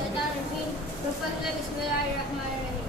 मिनशैतानिर्रजीम। बिस्मिल्लाहिर्रहमानिर्रहीम।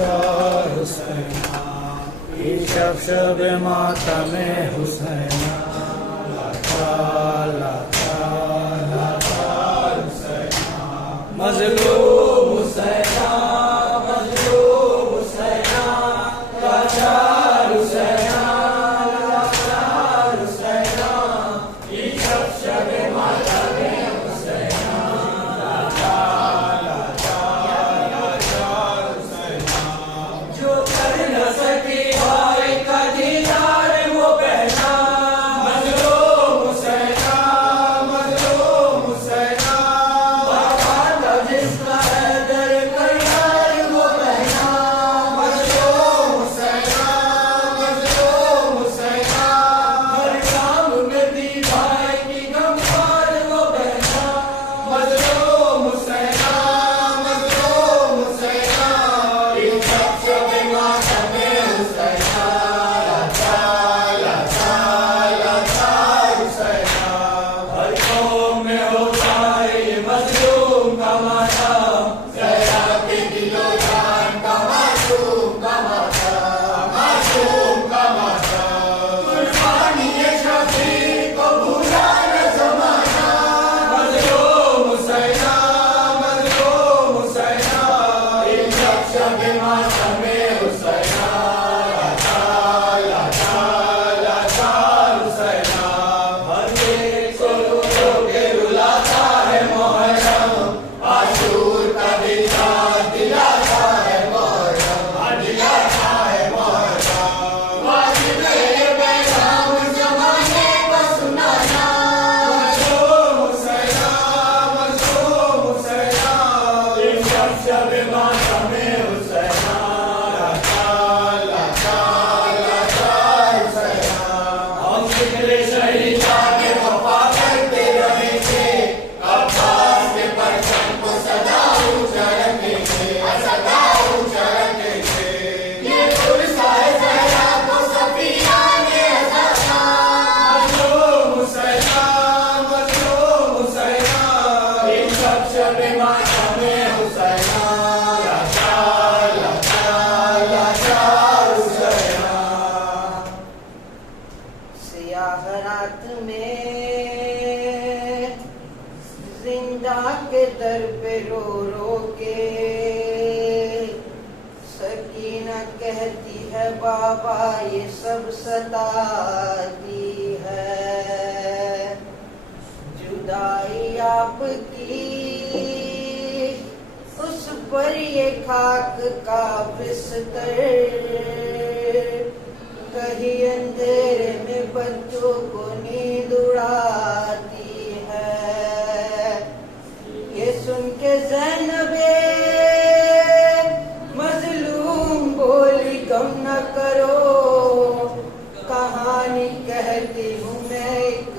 हुसैना शब मातम हुसैना मजलूम हुसैना मजलूम हुसैना लाचार हुसैना लाचार हुसैना शब मातम हुसैना लाचार हुसैना जो कर न सकी भाई का दीदार वो बहना मजलूम हुसैना मजलूम हुसैना बाबा का जिसका है दर करनार वो बहना मजलूम हुसैना मजलूम हुसैना हर काम में दी भाई की गमखार वो बहना मजलूम हुसैना मजलूम हुसैना शब मातम हुसैना लाचार हुसैना हर कौम में होता है ये मजलूम का मातम जरा के दिलो जान का मासूम का मातम मासूम का मातम कुर्बानी ये शफीक को भूला न ज़माना मजलूम हुसैना मजलूम हुसैना शब मातम हुसैना लाचार हुसैना हर एक को रो के रुलाता है मुहर्रम आशूर का दिलाता है मुहर्रम दिलाता है मुहर्रम वाजिब है ये पैगाम ज़माने को सुनाना मजलूम हुसैना मजलूम हुसैना शब मातम हुसैना लाचार हुसैना हम जिक्र शहीदा के वफा करते रहेंगे अब्बास के परचम को सदा ऊंचा रखेंगे सदा ऊंचा रखेंगे ये पुरसा है ज़हरा को सफिया ने हज़ारा मजलूम हुसैना मजलूम हुसैना शब मातम हुसैना लाचार हुसैना सियाह रात में जिंदा के दर पे रो रो के सकीना कहती है बाबा ये सब सताती है जुदाई आपकी उस पर ये खाक का बिस्तर कहीं अंधेरे में बच्चों को नींद उड़ाती है ये सुन के ज़ैनबे मजलूम बोली गम न करो कहानी कहती हूँ मैं एक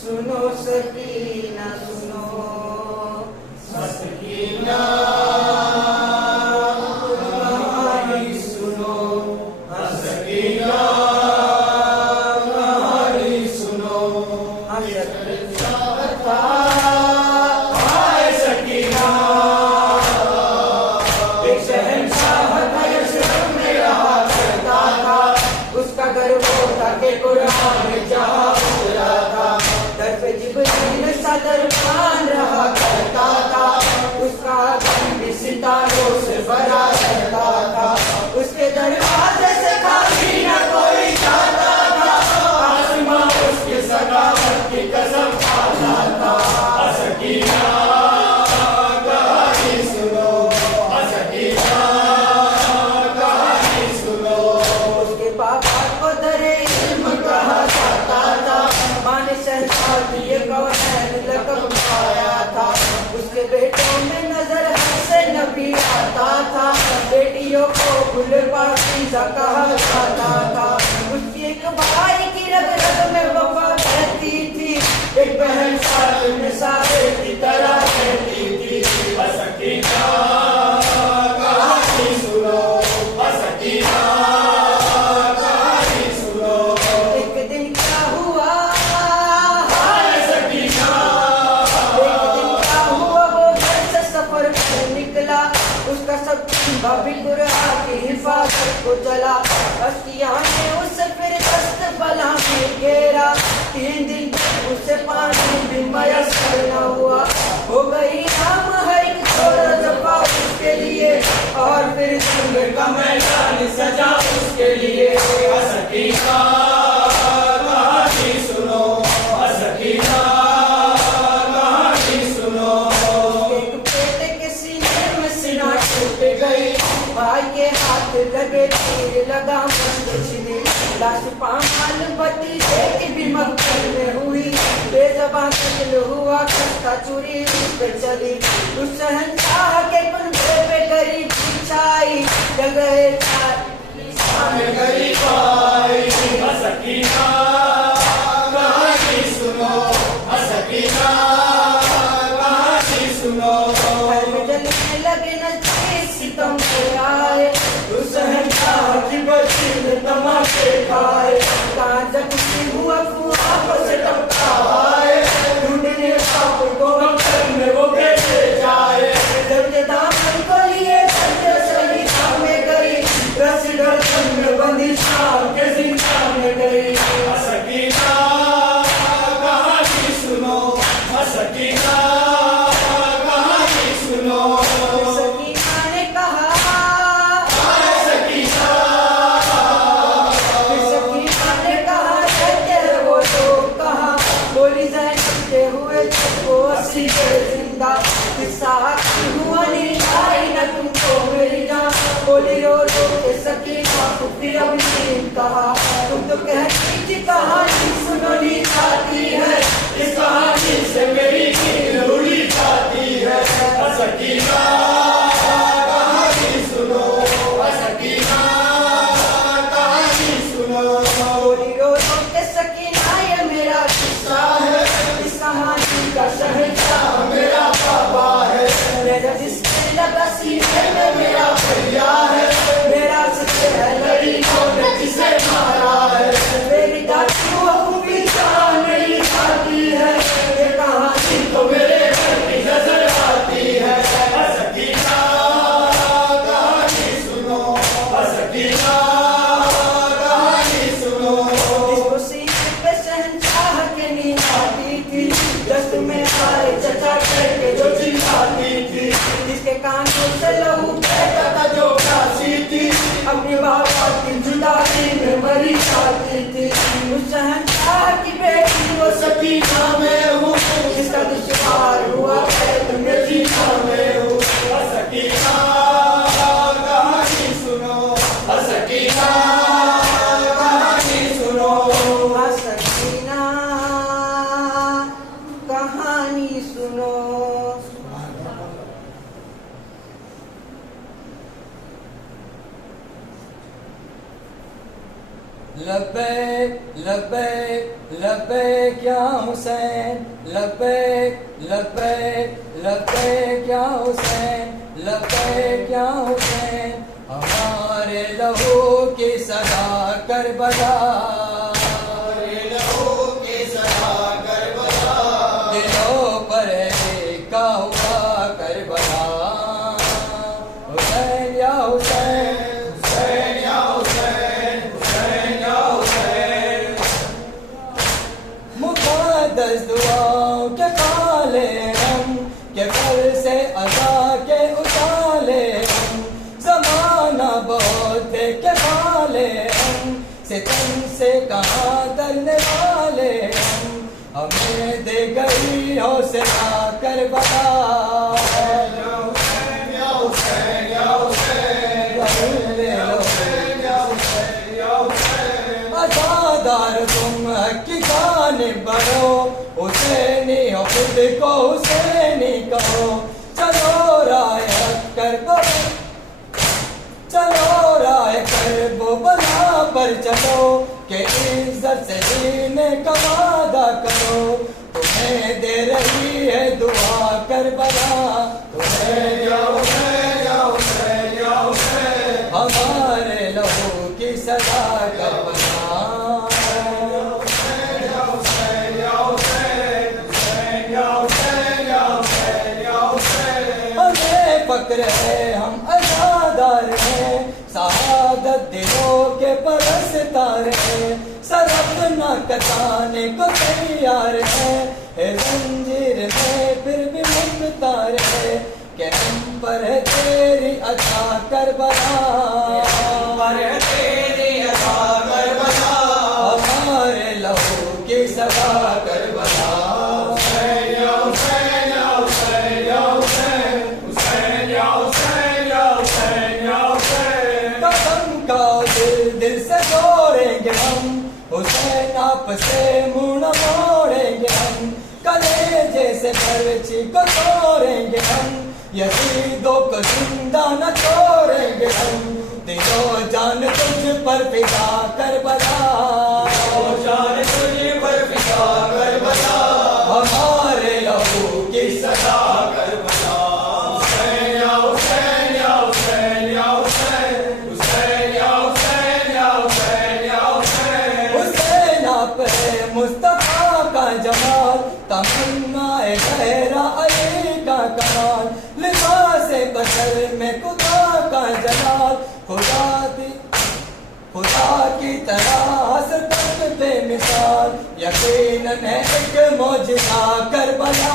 सुनो सकीना सुनो सकीना कहानी सुनो सकीना कहानी सुनो हाय सकीना एक शहंशाह था यशरफ में रहा करता था उसका गर्व होता कि कुरान में जहाँ उतरा था दर पे जिब्रील सदर खान रहा करता था उसका गम भी सितारों से भरा रहता था उसके दरवाजे से खाली न कोई जाता था आसमां उसके सखावत की कसम खाता था सकीना कहानी सुनो सकीना कहानी सुनो उसके पापा को दरे इल्म कहा जाता था माने शहजादी ये गौहर लकब पाया था उसके बेटों में नजर से नबी आता था बेटियों को गुल पाकीज़ा कहा जाता था उसकी एक भाई की रग रग में वफा कहती थी एक बहन साथ में सारे की तरह कहती थी सकीना कहानी सुनो सकीना कहानी सुनो एक दिन क्या हुआ सकीना एक दिन क्या हुआ वो घर से सफर पर निकला उसका सब भाभी गुरहा की हिफाजत को चला। हस्तियां ने उसे फिर दस्त बला में घेरा। 3 दिन तक उसे पानी भी मयसर न हुआ। हो गई नाम है एक छोरा जफा उसके लिए, और फिर जंग का मैदान सजा उसके लिए। सकीना कहानी सुनो, सकीना कहानी सुनो। एक बेटे के सीने में सीना टूट गई, भाई के हाथ लगे तीर लगा मंदिर। लाश पामाल भतीजे की भी मक्तल में हुई। बेज़बान कत्ल हुआ, खस्ता चूरी उस पे चली। उस शहंशाह के कुनबे पे गरीबी छाई। जगह गरीब आई सकीना कहानी सुनो, सकीना कहानी सुनो। घर में जलने लगे नजदीक सितम के आए। उस शहंशाह की बच्ची ने तमाशे खाए। कहाँ जख्मी हुआ कुआं से टपका आए ढूंढने पाप को मक्सद में वो कैसे जाए। जब दामन को लिए संजय सही सामने गई। रस गर्दन में बंदी शाम के जिंदा में गई। सकीना कहानी सुनो, सकीना कहानी सुनो। सकीना ने कहा, सकीना सकीना ने कहा सत्य है वो तो कहा। बोली जैनते हुए वो अस्सी के जिंदा। किस्सा हुआ नहीं आई न तुमको मेरी जान। बोली रो रो के सकीना फिर अब नहीं कहा। तुम तो कहती थी कहानी सुननी चाहती है, इस कहानी से मेरी नींद उड़ी जाती है। सकीना कहानी सुनो, सकीना कहानी सुनो। बोली रो रो के सकीना ये मेरा किस्सा है। इस कहानी का शहंशाह मेरा बाबा है, मेरा जिसमें लगा सीने में मेरा भैया है, मेरा सत्य है लड़ी ने जिसे मारा है। मेरी दादी वो भी कहा नहीं खाती है। ये कहानी तो मेरे घर की नजर आती है। सकीना कहानी सुनो, सकीना कहानी सुनो। इसको सीने पे शहंशाह के नींद आती थी। दस्त में आए चचा करके जो चिल्लाती थी। जिसके कानों से लहू बहता था जो प्यासी थी। अपनी बाबा की जुदाई में मरी जाती थी। उस शहंशाह की बेटी वो सकीना में हूँ, जिसका दुश्वार हुआ है तुम्हें सकीना में हूँ। सकीना कहानी सुनो, सकीना कहानी सुनो। सकीना कहानी सुनो। लब्बैक लब्बैक लब्बैक या हुसैन, लब्बैक लब्बैक लब्बैक या हुसैन, लब्बैक या हुसैन। हमारे लहू की सदा करबला, लहू की सदा करबला। दिलों पर का हुआ करबला। हुसैन या हुसैन, हुसैन या हुसैन, हुसैन या हुसैन। मुक़द्दस दुआओं के काले हम, के फल से अदा के उताले हम। ज़माना बहुत के वाले हम, सितम से कहाँ डरने वाले हम। हमें दे गई हौसला करबला। या हुसैन या हुसैन या हुसैन, या हुसैन या हुसैन। अज़ादार तुम की जानिब बढ़ो, हुसैनी हो खुद को हुसैनी कहो। चलो राय कर बढ़ो, चलो राय कर वो बना पर चलो। के इज्जत से जीने का वादा करो। तुम्हें दे रही है दुआ करबला। तुम्हें या हुसैन या हुसैन या हुसैन। हमारे लहू की सदा करबला। फक्र है हम अज़ादार हैं, शहादत दिलों के परसता रहे, सरफ न कटाने को तैयार है। जंजीर में फिर भी मुक्ता रहे, कि हम पर है तेरी अता करबला, पर है तेरी अता करबला, हमारे लहू की सदा करबला। दिल से जोड़ेंगे हम हुसैन, आपसे मुड़ मोड़ेंगे हम, कलेजे से पर्ची को तोड़ेंगे हम, यजीदों को जिंदा न छोड़ेंगे हम। दिलो जान तुझ पर फिदा करबला, जान तुझ पर फिदा करबला, हमारे लहू की सदा करबला। हुसैन या हुसैन या हुसैन या हुसैन, हुसैन या हुसैन या हुसैन या हुसैन। हुसैन आप है मुस्तफा का जमाल, तमन्ना गहरा अली का कमाल, लिबास बशर में खुदा का जलाल, खुदा की तरह हसरत बेमिसाल, यकीनन है एक मौजिज़ा करबला,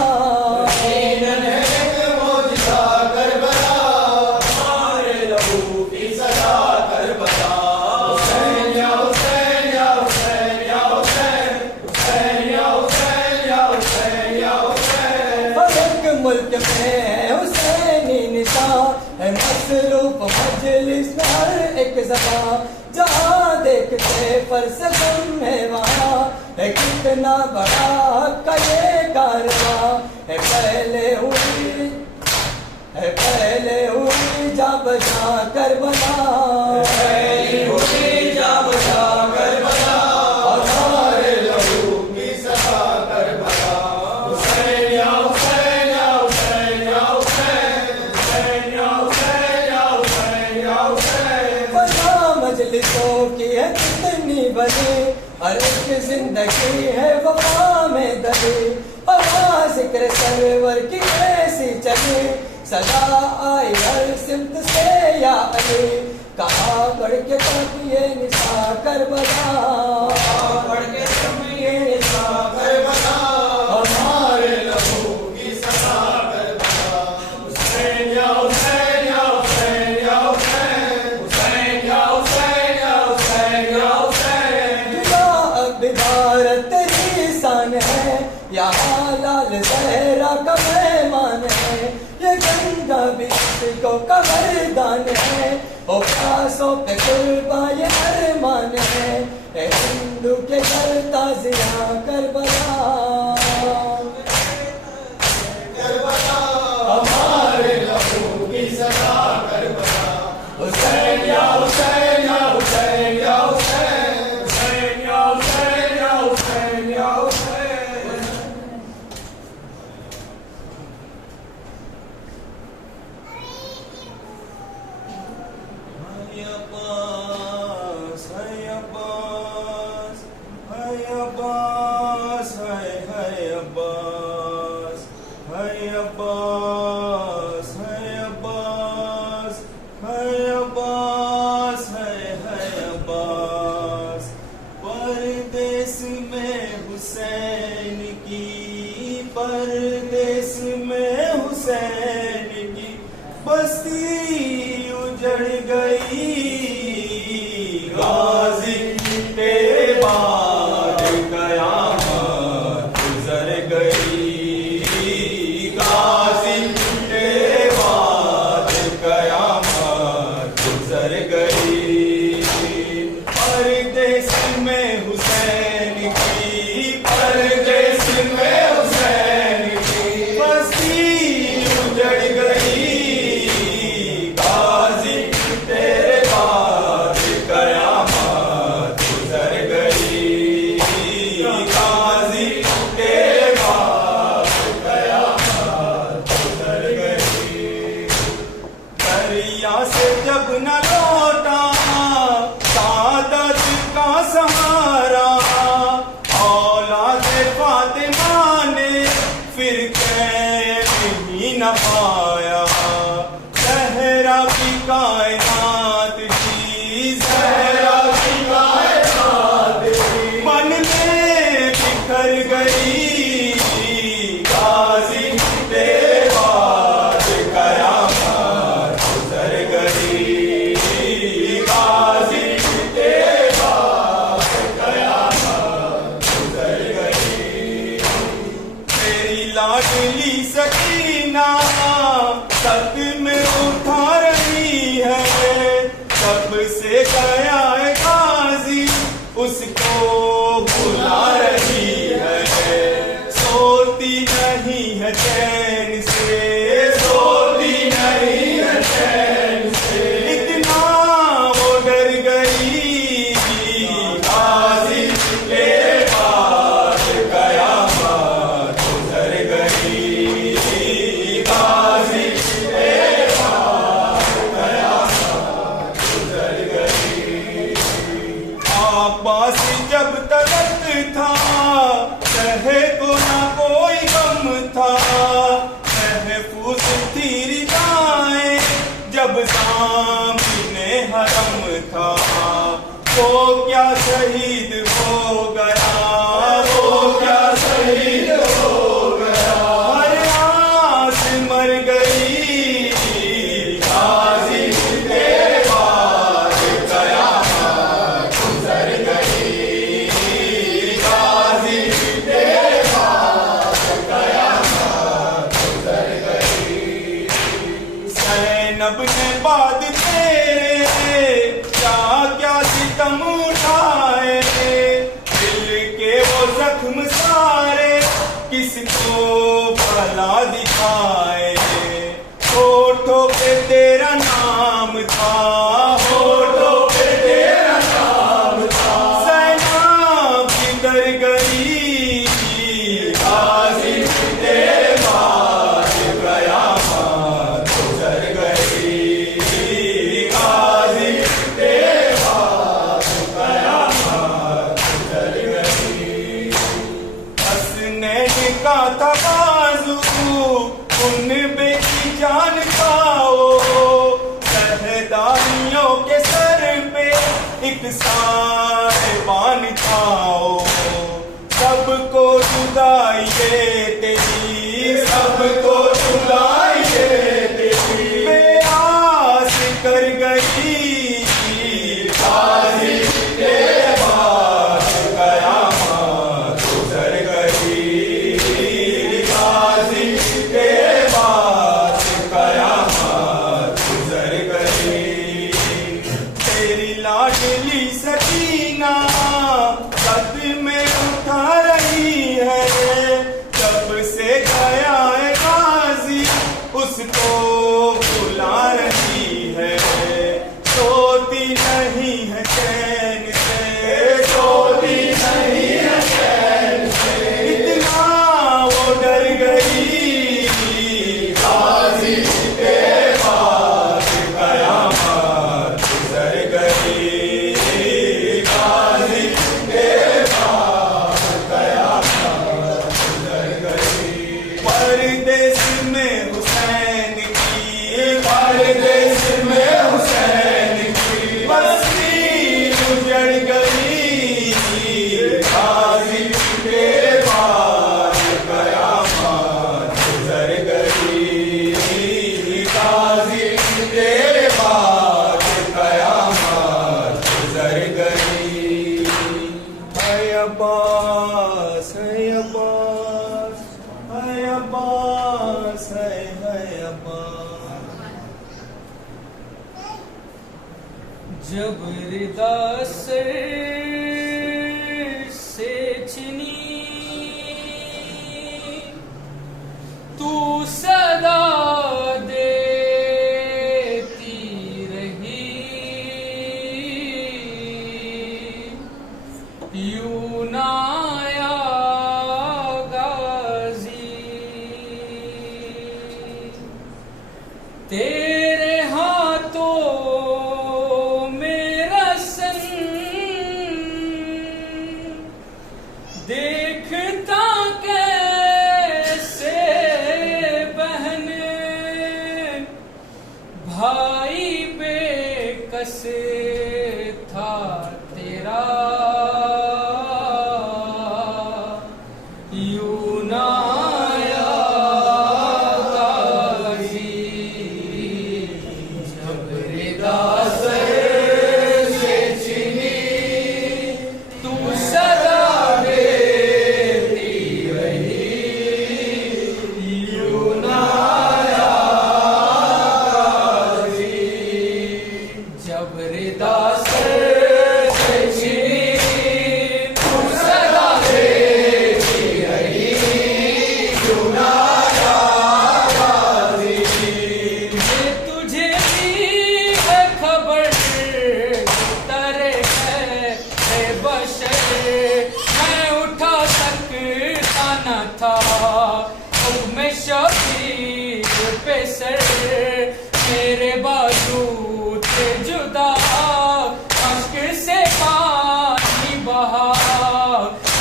यकीनन है एक मौजिज़ा करबला, हमारे लहू की सदा करबला। हुसैन या हुसैन या हुसैन या हुसैन, हुसैन या हुसैन या हुसैन या हुसैन। हर एक मुल्क में है हुसैनी निशान, है मसरूफ मजलिस में हर एक ज़बान, जहाँ देखते फर्ज गम है वहाँ, है कितना बड़ा हक ये कारवां, है पहले हुई जा बजा करबला, पहली हुई जा बजा करबला, हमारे लहू की सदा करबला। हुसैन या हुसैन या हुसैन या हुसैन, हुसैन या हुसैन या हुसैन या हुसैन। बजा मजलिसों की है कितनी बड़ी, हर एक जिंदगी है वफा में दबी, और जिक्र सरवर की कैसी चली, सदा आई हर सिमत से या अली, कहाँ बढ़ के तुम ये निशा करबला, बढ़ के तुम ये निशा करबला, हमारे लहू की सदा करबला। हुसैन या हुसैन या हुसैन या हुसैन, हुसैन या हुसैन या हुसैन या हुसैन। जुदा अब इबारत तेरी शान है, यहाँ लाल सहरा का मेहमान है, ये गंगा भी को कबरदान है, ओ प्यासों पे कुर्बान ये अरमान है, हिंदू के घर ताज़िया करबला, करबला, हमारे लहू की सदा करबला। हुसैन या हुसैन या हुसैन या हुसैन, हुसैन या हुसैन या हुसैन या हुसैन। परदेस में हुसैन की बस्ती उजड़ गई, गाजी तेरे बाद कयामत गुजर गई, गाजी तेरे बाद कयामत गुजर गई। परदेस में हुसैन की, परदेस में हुसैन की बस्ती उजड़ गई, गाजी तेरे बाद जब से गया है गाजी उसको बुला रही है, सोती नहीं है चैन से, सोती नहीं है चैन से, इतना वो डर गई गाजी के बाद कयामत गुजर गई, गाजी के बाद कयामत गुजर गई। आपास जब तलक था कहे को ना कोई गम था, महफूज थी रिदाएं जब सामने हरम था, वो क्या शहीद हो गया, वो क्या शहीद हो गया, हर आस मर गई गाजी के बाद कयामत गुजर गई, गाजी के बाद कयामत गुजर गई। ज़ैनब ने बाद तेरे क्या क्या सितम उठाए, दिल के वो जख्म सारे किसको भला दिखाए, होठों पे तेरा नाम था, होठों पे तेरा नाम था, ज़ैनब किधर गई गाजी के बाद कयामत गुजर गई, गाजी के बाद कयामत गुजर गई। हसनैन का था बाजू उन बेटी जान पाओ, शहदानियों के सर पे एक साहिबान थाओ, सबको जुदाई ये तेरी, सबको जुदाई ये तेरी, बेआस कर गई गाजी के बाद कयामत गुजर गई, गाजी के बाद कयामत गुजर गई। तेरी लाडली सकीना सद में उठा रही है, जब से गया है गाजी उसको बुला रही है, सोती नहीं है चैन से, सोती नहीं है चैन से, इतना वो डर गई गाजी के बाद कयामत गुजर गई, गाजी के बाद कयामत गुजर गई। परदेस में हुसैन की, परदेस में हुसैन की बस्ती उजड़ गई, गाजी के बाद कयामत गुजर गई, गाजी के बाद कयामत गुजर गई। है अब्बास, है अब्बास, है अब्बास, है अब्बास। जब रिदा सर से छिनी तू सदा देती रही, यूं ना आया गाजी, तेरे हाथों में रसन देखता कैसे बहन भाई बेकस था तेरा, यूं ना आया गाजी, जब रिदा सर से छिनी तू सदा देती रही, यूं ना आया गाजी, जब रिदा सर से छिनी तू सदा देती रही क्यों ना याद ये तुझे भी है खबर तेरे है बशर मैं उठा सकता न था हुक्म शबीर पे सर मेरे बाजू थे जुदा अश्क से पानी बहा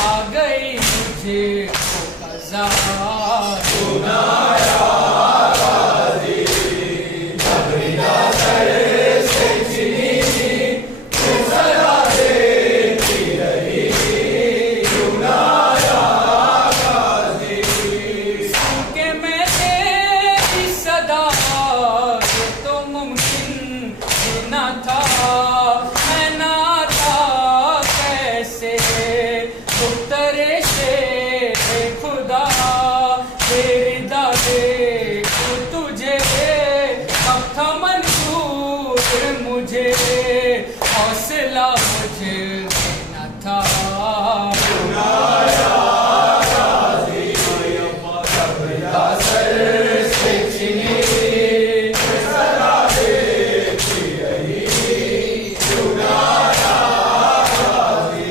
आ गई मुझे कज़ा सुनाया मुझे हौसला मुझे न था सुनाया गाज़ी जब रिदा सर से छिनी सदा देती रही सुनाया गाज़ी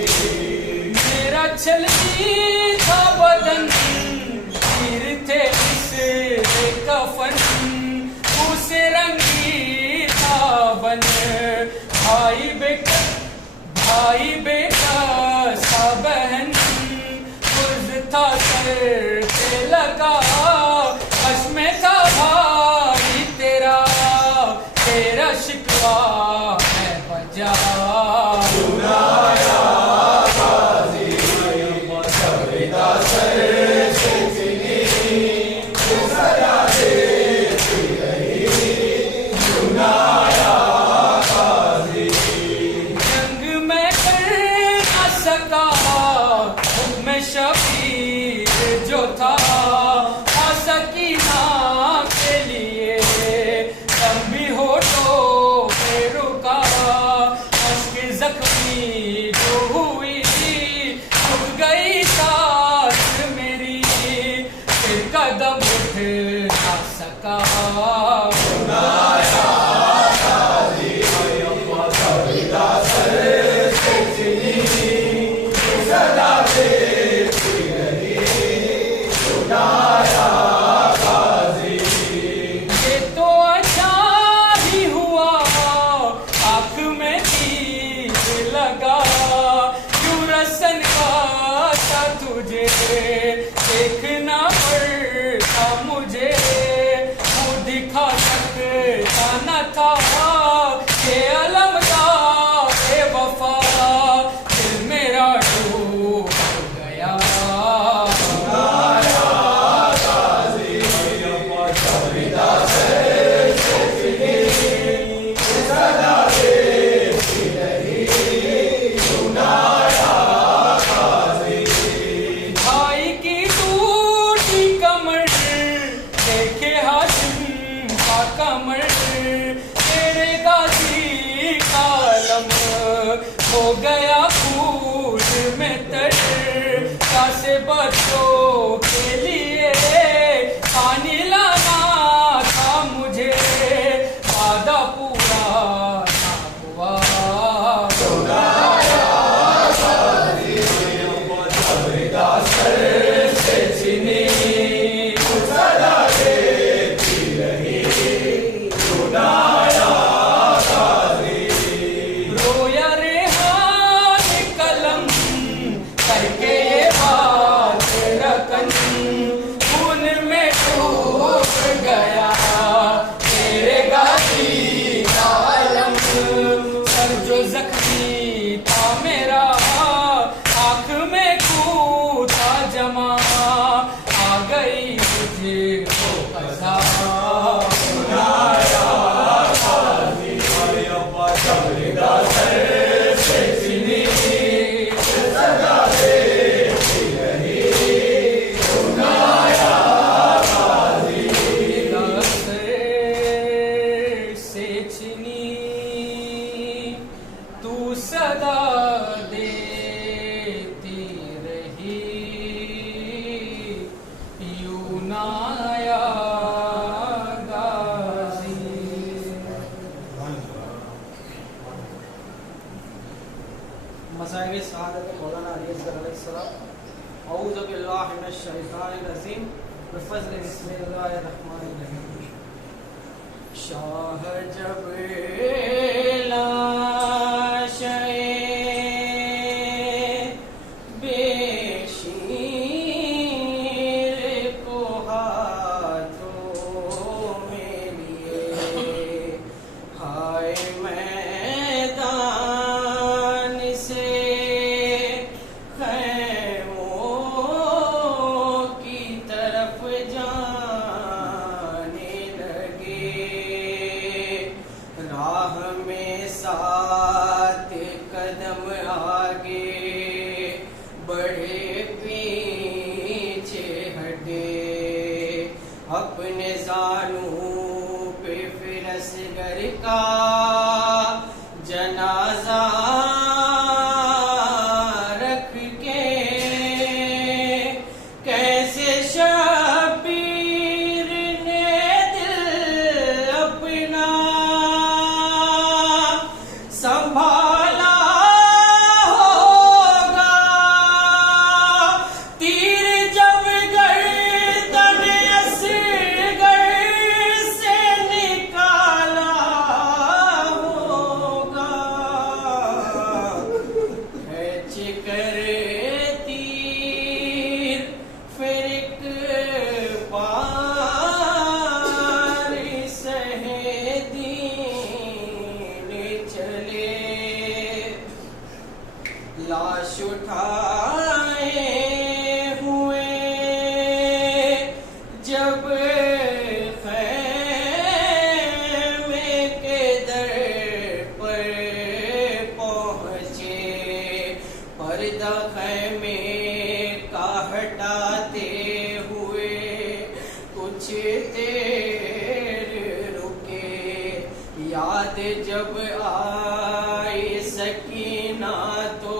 मेरा चलती था बदन तीर थे इस कफन उस रंगी था बन भाई बेटा सा बहन गुर्ज था सर पे लगा हश्मे था भाई तेरा शिकवा है बजा सुनाया गाज़ी जब रिदा सर से छिनी सदा देती रही सुनाया शबीर जो था सकीना के लिए लंबी होठों पे रुका अश्क जख्मी जो हुई रुक गई सांस मेरी फिर कदम उठ ना सका सुनाया गाज़ी जब रिदा सर से छिनी सदा ये तो अच्छा ही हुआ आँख में तीर लगा क्यों रसन का था तुझे देखना पड़ता मुझे मुँह दिखा सकता न था के अलमदार बेवफा दिल मेरा डूब गया कमर तेरे गाज़ी कालम हो गया फूल में तर से बच्चों के लिए पानी लाना था मुझे वादा पूरा ना हुआ सुनाया गाज़ी जब रिदा सर से छिनी सदा देती रही सुनाया गाज़ी रोया रेहान कलम करके ये बात रकन खून में डूब गया तेरे गाज़ी का अलम सर जो जख्मी था मेरा आँख में खून था जमा आ गई मुझे कज़ा सुनाया गाज़ी जब रिदा सर से छिनी सदा देती रही सुनाया गाज़ी रिदा सर से छिनी मसाइल सआदत मौलाना अली अलैहिस्सलाम। औज़ु बिल्लाहि मिनश शैतानिर रजीम बिफज़्ल बिस्मिल्लाहिर रहमानिर रहीम। शाह जब लाशे बेशीर को हाथों में लिए, हाय मैदान से खैमों की तरफ जाने लगे, राह में 7 कदम आगे बढ़े, पीछे हटे, अपने जानू पे फिर असगर का जनाजा रख के, कैसे शबीर ने दिल अपना संभाला होगा, तीर जब गर्दन असगर से निकाला होगा, खींच कर तीर फिर एक बार सहदीन चले, लाश उठाए हुए जब खैमे के दर पर पहुंचे, पर्दा खैमे का हटाते हुए कुछ देर रुके, याद जब आई सकीना तो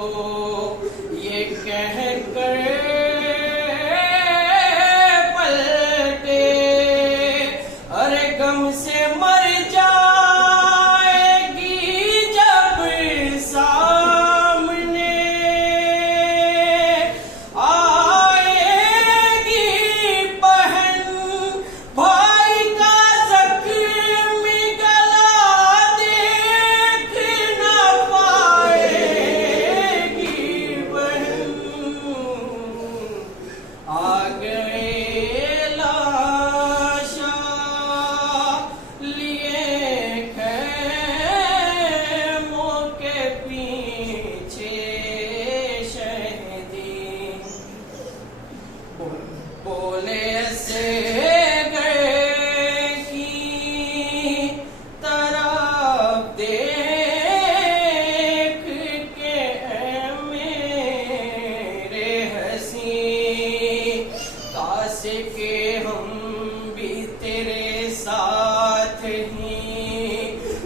ये कह कर पलटे, अरे गम से मर जाएगी जब सामने आएगी बहन, भाई का जख्मी गला देख न पाएगी बहन, आ गए लाशा लिए खैमों के पीछे शहीदी, बोले से गए की तरफ देख के मेरे हंसी, काश के हम भी तेरे साथ ही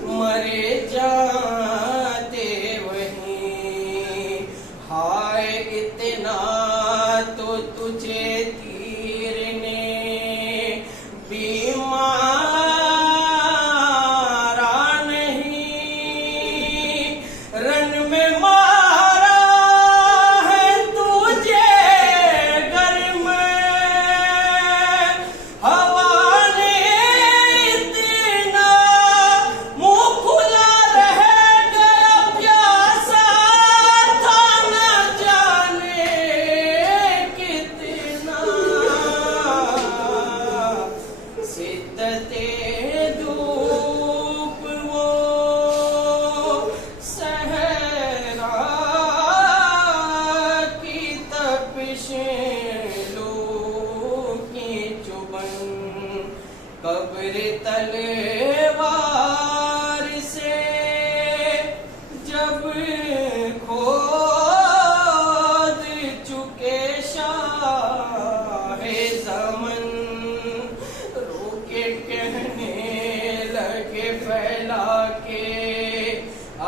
मरे जाते वहीं, हाय इतना तो तुझे तीर ने बीमारा नहीं, रन में मारा है तुझे घर में, हवा ने इतना मुंह खुला रह गया, प्यासा था न जाने कितना, शिद्दते धूप वो सहरा की तपिश, लू की चुभन, कब्र तलवार से जब खोद चुके शाहे ज़मन, रोके कहने लगे फैला के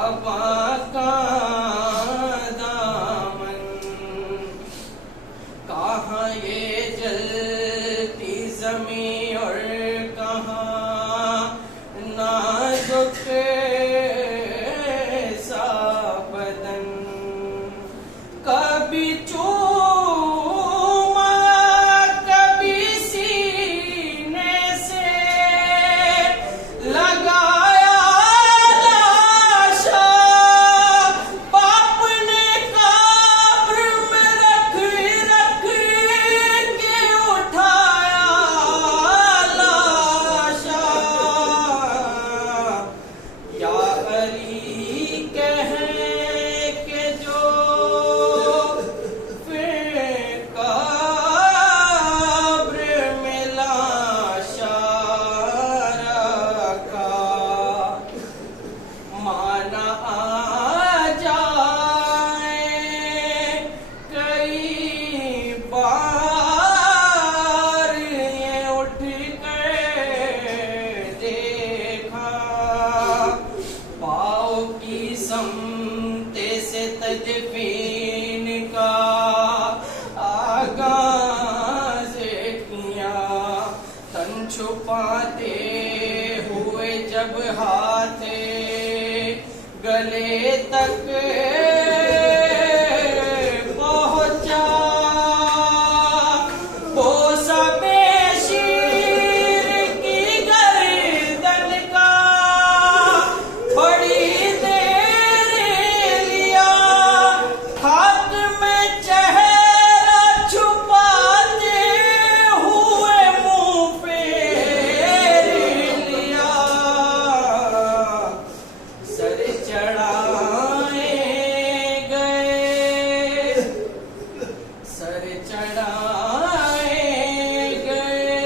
अबा का दामन, कहाँ ये जलती जमीन और कहाँ नाजुक सा बदन, तदफीन का आगाज किया। तन छुपाते हुए जब हाथ गले तक पहुंचा, बोसा बेशीर की गर्दन का बड़ी देर लिया। हाथ में चेहरा छुपाते हुए मुंह फेर लिया। सर चढ़ाए गए, सर चढ़ाए गए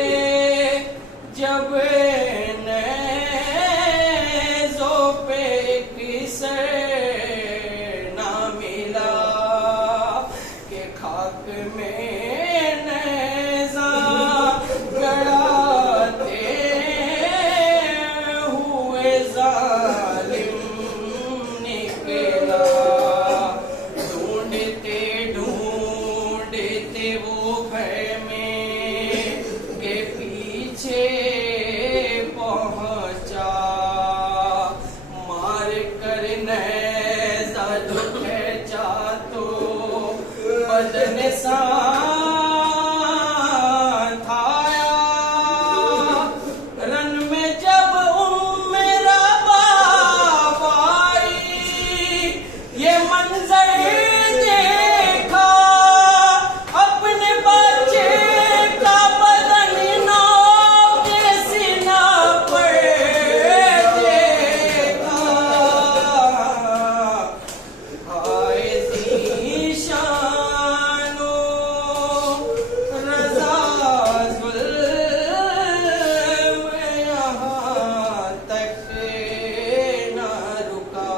जब नेज़ों पे किसर ना मिला कि खाक में नेज़ा गड़ाते हुए जालिम निकला। ढूंढते ढूंढते वो खेमे के पीछे पहुंचा। मार कर नेज़ा जो खींचा तो बदन साथ आया। रन में जब मेरा बाप आई, ये मंजर देखा। अपने बच्चे का बदन नौ के सीना पर देखा। आए ज़ीशानो रज़ा ज़ुल्म यहाँ तक न रुका।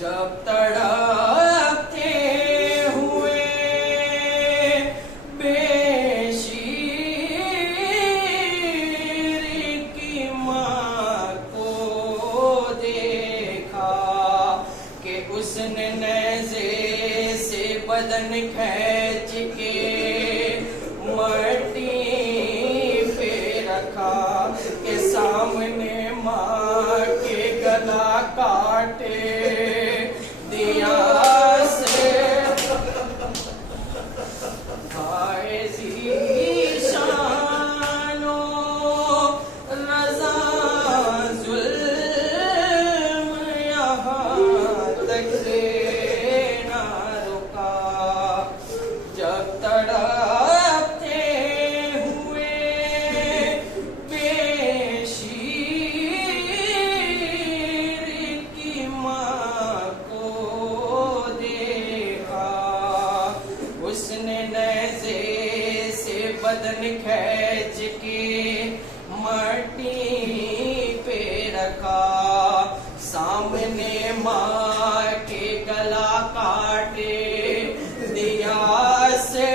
जब तड़पते हुए बेशीर की माँ को देखा कि उसने नेज़े से बदन खींच के मट्टी पे रखा के सामने माँ के गला काटे दिया से। आए ज़ीशानो रज़ा ज़ुल्म यहाँ तक न रुका। जब तड़पते हुए बेशीर की माँ को देखा, उसने नेज़े से बदन खींच के मट्टी पे रखा। सामने माँ के गला काटे दिया से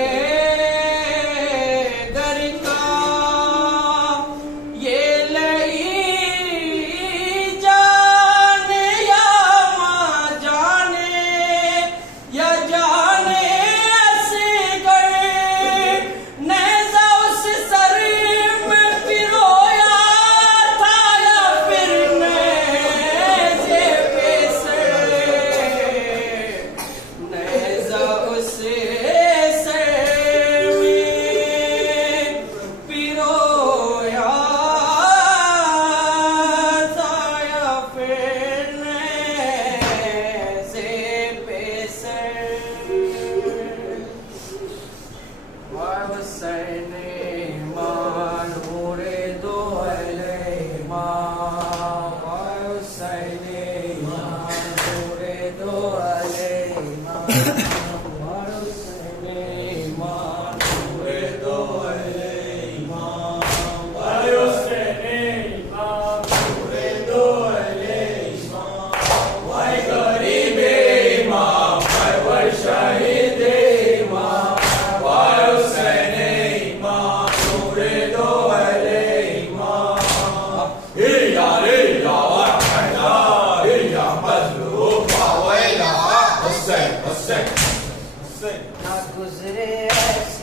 घर का। ये लई जाने या माँ जाने या जाने असगर, नेज़ा उस सर में पिरोया था या फिर नेज़े पे सर। नेज़ा उस सर में पिरोया था या फिर नेज़े पे सर। हुसैन ईमान नूरे दो अहले ईमान। हुसैन ईमान नूरे दो अहले ईमान। हुसैन ईमान नूरे दो अहले ईमान। हुसैन ईमान नूरे दो अहले ईमान। वाह गरीबे ईमान, वाह शहीद ईमान। हुसैन ईमान नूरे दो अहले ईमान। या रे या वहदा या मज़लूम वाइला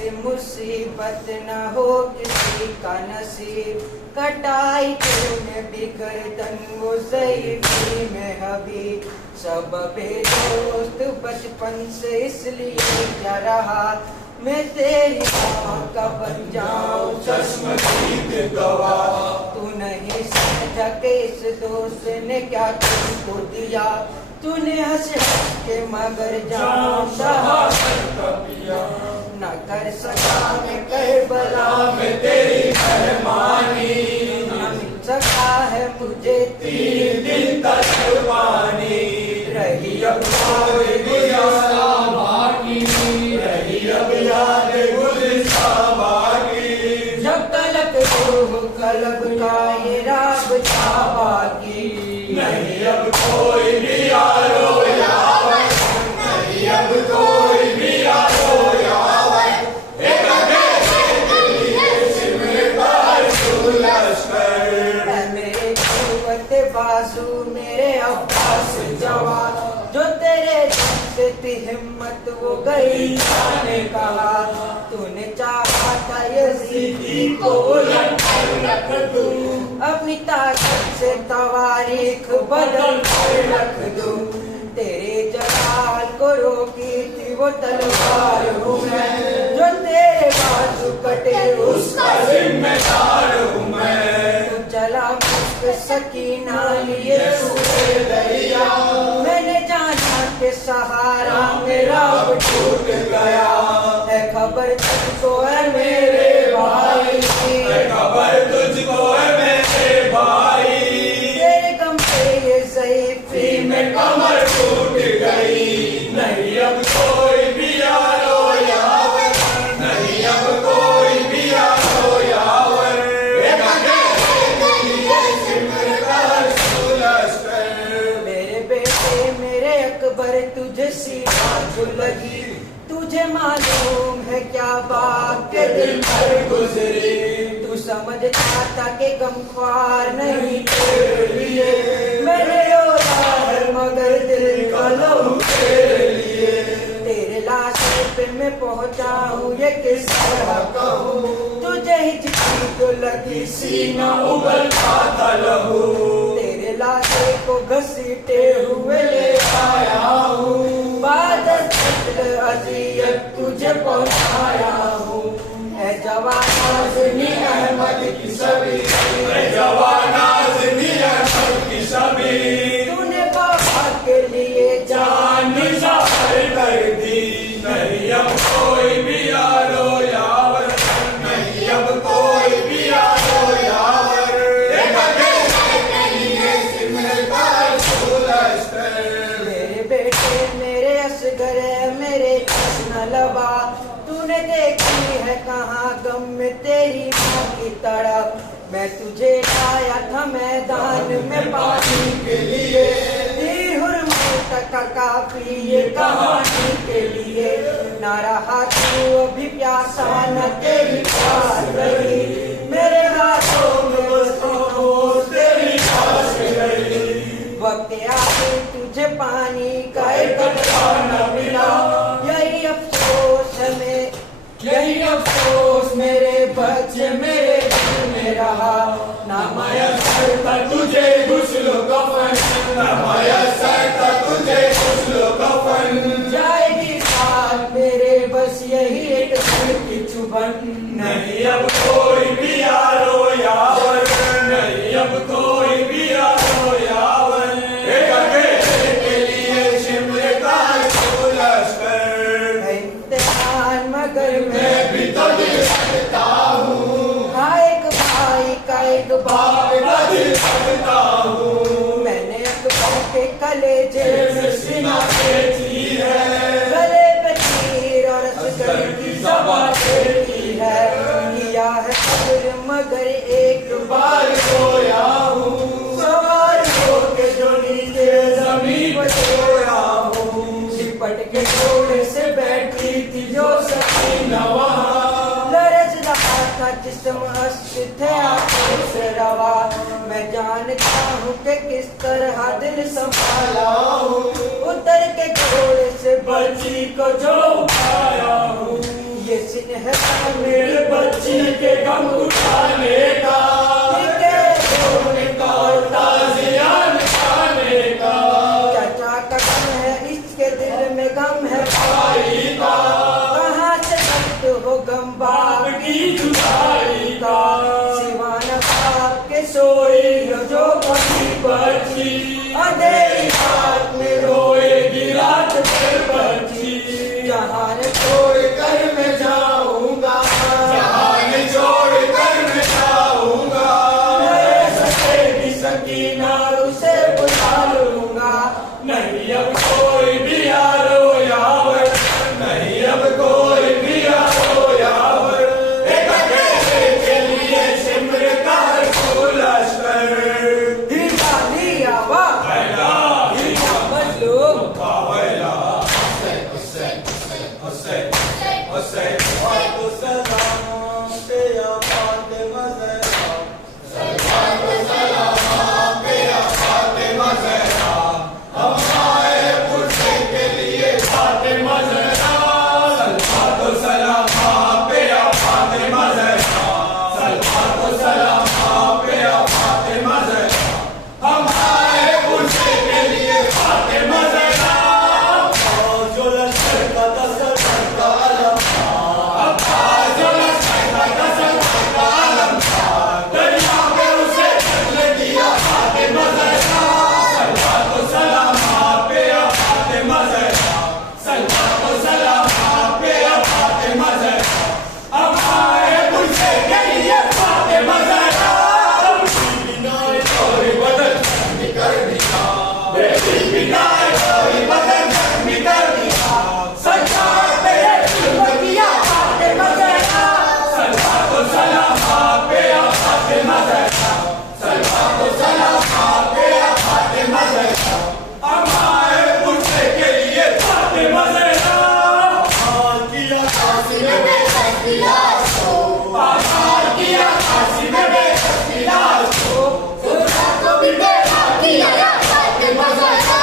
ऐसी मुसीबत न हो किसी का नसीब, कटाई तूने भी गर्दन वो ज़ईफ़ी में हबीब। सब बेदोस्त बचपन से इसलिए क्या रहा, मैं तेरी माँ का बन जाऊं चश्मदीद गवाह। तू नहीं समझा कि इस दोस्त ने क्या तुझको दिया, तूने हंस हंस के मगर जान शहादत का पिया। न कर सका मैं करबला में तेरी मेहरबानी, न मिल सका है मुझे 3 दिन तक कुर्बानी। रही अब गुलिस्तान बाकी, रही अब याद गुलिस्तान बाकी। जब तलक रूह कलब का ये राबता बाकी, नहीं अब कोई भी यारो यावर, नहीं अब कोई भी यारो यावर। एक मेरे कुव्वत बाजू मेरे अब्बास जवान, जो तेरे दिल से थी हिम्मत वो गई जाने कहा। तूने चाहा था यज़ीदी को रख दूं, अपनी ताकत से तवारीख बदल कर रख दूं। तेरे जलाल को रोकी थी वो तलवार हूँ मैं, जो तेरे बाजू कटे उसका जिम्मेदार हूँ मैं। तू चला मुझ पे सकीना लिए सूखे दरिया, मैंने जाना के सहारा मेरा अब टूट गया। है खबर तुझको है मेरे भाई, है खबर तुझको है मेरे भाई। तेरे गम पे ये ज़ईफ़ी में कमर टूट गई, नहीं अब कोई भी यारो यावर, नहीं अब कोई भी यारो यावर। मेरे बेटे मेरे अकबर तुझे सीमा जो लगी, तुझे मालूम है क्या बात के दिल पर गुजरी। तू समझता था कि गमख्वार नहीं तेरे लिए, मैंने रोया है मगर दिल का लहू तेरे लिए। तेरे लाशे पे मैं पहुंचा हूँ ये किस तरह कहूँ, तुझे हिचकी तो लगी सीना उबलता था लहू। तेरे लाशे को घसीटे हुए ले आया हूँ, बादल अज़ियत तुझे पहुंचाया हूँ। है जवान नाज़नी अहमद की सभी, है जवान नाज़नी अहमद की सभी। तूने बाबा के लिए जान निसार कर दी, नहीं अब कोई भी यारो यावर, नहीं अब कोई भी यारो यावर। मेरे बेटे मेरे असगर मेरे कृष्ण लबा, तूने देखी है कहाँ गम में तेरी माँ की तड़प। मैं तुझे लाया था मैदान में पानी के लिए, तीर हुर्मत का काफी ये कहानी के लिए। ना रहा तू अभी प्यासा न तेरी प्यास रही, मेरे हाथों में बस तेरी प्यास रही। वक्त आके तुझे पानी का एक कतरा न मिला, यही अफसोस है यही अफसोस मेरे बच्चे मेरे दिल में रहा। ना मयसर था तुझे गुस्ल कफन, ना मयसर था तुझे गुस्ल कफन। जाएगी साथ मेरे बस यही एक दिल की चुभन, नहीं अब कोई भी यारो यावर, नहीं अब कोई भी यारो यावर। के लिए शिमले का इम्तिहान मगर मैं भी तो दिल सकता हूँ, हाँ एक भाई का एक बाप का दिल सकता हूँ। मैंने अकबर के कलेजे में सीना बेची है, गले पे तीर और असगर की ज़बान देखी है। किया है कब्र मगर एक बार सोया हूँ, सवार होके जो नीचे ज़मीन पर सोया हूँ। लिपट के घोड़े से बैठी थी जो सकीना वहाँ, लरज़ रहा था जिस्म हस्त थे आंखों से रवा। मैं जानता हूँ कि किस तरह दिल संभाला हूँ, उतर के घोड़े से बच्ची को जो उठाया हूँ। ये स्नेह का मेरे बच्ची के गम उठाने का, रोने का और ताज़ियान खाने का। चाचा का गम है, इसके दिल में गम है भाई का, कहाँ से दर्द हो गम बाप बाप की जुदाई का। सिवाना बाप के सोई हो जो बड़ी बच्ची अंधेरी रात में रोएगी रात भर बच्ची। जहान छोड़ कर मैं जाऊंगा, जहान छोड़ कर मैं जाऊंगा, सकेगी सकीना उसे बुला लूंगा। नहीं अब कोई भी यारो यावर, नहीं अब कोई भी यारो यावर। एक अकेले के लिए शिमर का फूल लश्कर, हिला लिया वाह हैला हिला मजलूम कावला। हुसैन हुसैन हुसैन तो सलाम पे या फातिमा ज़हरा, सलाम सलाम पे या फातिमा ज़हरा। हम आए पुरसे के लिए फातिमा ज़हरा, सलाम सलाम पे या फातिमा ज़हरा, सलाम सलाम पे या फातिमा ज़हरा। हम आए पुरसे के लिए फातिमा ज़हरा। जो लश्कर का तसल्सल का आलम था, जो लश्कर का तसल्सल का आलम था, दरिया में उसे बदल दिया फातिमा ज़हरा। सल्लल्लाहु सलाम पे या फातिमा ज़हरा, सल्लल्लाहु सलाम पे या फातिमा ज़हरा। हम आए पुरसे के लिए फातिमा ज़हरा। बिनाए कोई बदल जख्मी कर दिया, बेटी बिनाए कोई बदल जख्मी कर दिया। सरकार पे किया फातिमा ज़हरा, सल्लल्लाहु सलाम पे या फातिमा ज़हरा, सल्लल्लाहु सलाम पे या फातिमा ज़हरा। हम आए पुरसे के लिए फातिमा ज़हरा। किया फांसी में बेहद लाश को, किया फांसी में बेहद लाश को, खुदा को भी बेहा किया या फातिमा ज़हरा।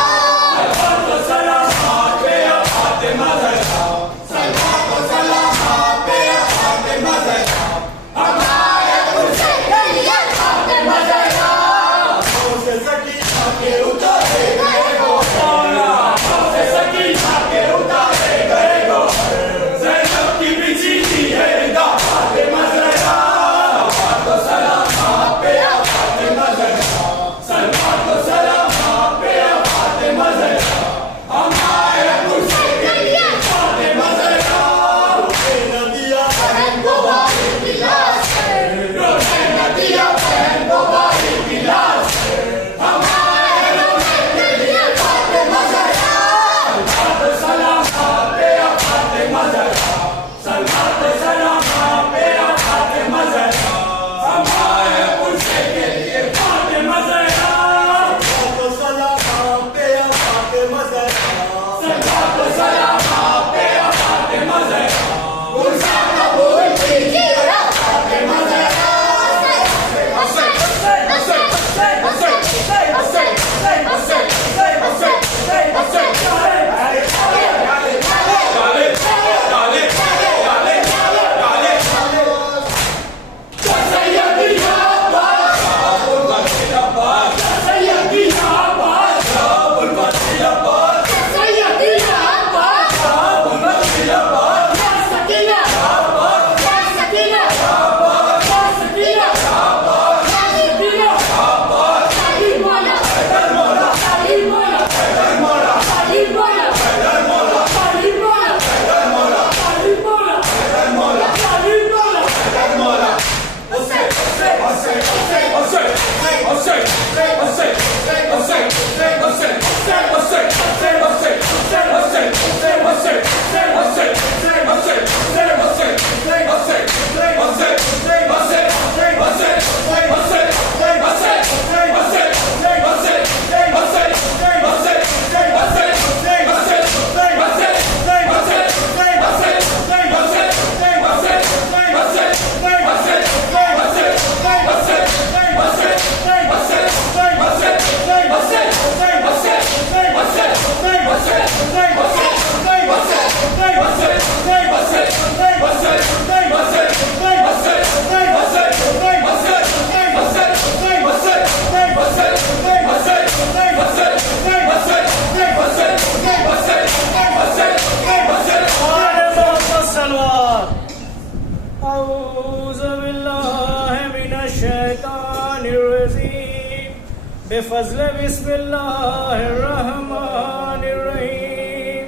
बेफज़ल बिस्मिल्लाहिर्रहमानिर्रहीम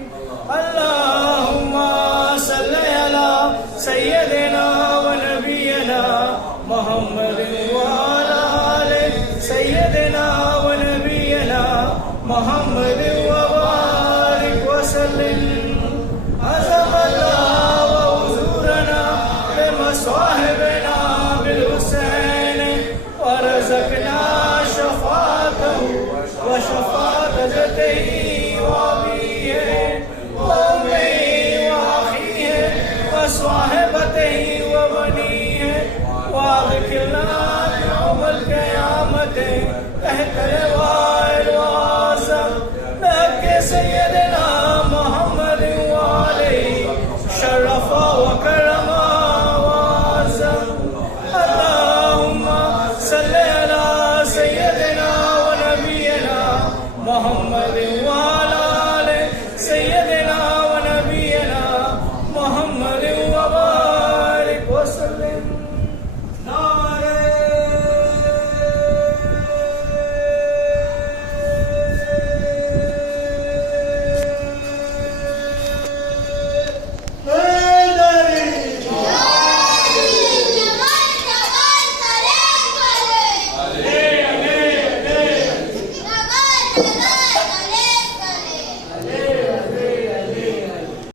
अल्लाहुम्मा सल्ली अला सय्यदिना व नबियना मुहम्मदिन व अला आलि सय्यदिना व नबियना मुहम्मदिन व बारिक व सल्लिम अज़मल्लाहु व हुज़ूरना बिमसाहिबिना बिल हुसैन व रज़क़ना शफ़ाअतहु व शफ़ाअत जद्दिही व अबीही व उम्मिही व अख़ीही व स्वाहिबतिही व बनीही व अदखिलना यौमल क़ियामति तहत लिवाइल आज़म बिहक़्क़ि सय्यद